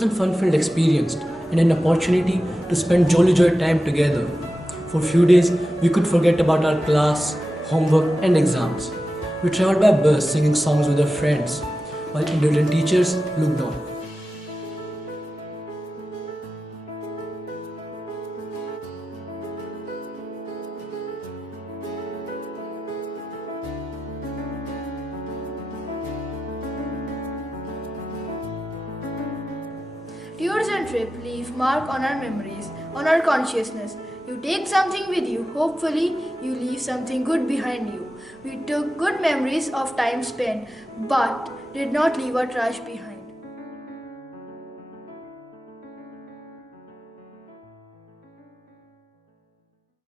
was a fun-filled experience and an opportunity to spend jolly time together. For a few days, we could forget about our class, homework and exams. We traveled by bus singing songs with our friends, while indulgent teachers looked on. Tours and trips leave mark on our memories, on our consciousness. You take something with you, hopefully you leave something good behind you. We took good memories of time spent, but did not leave our trash behind.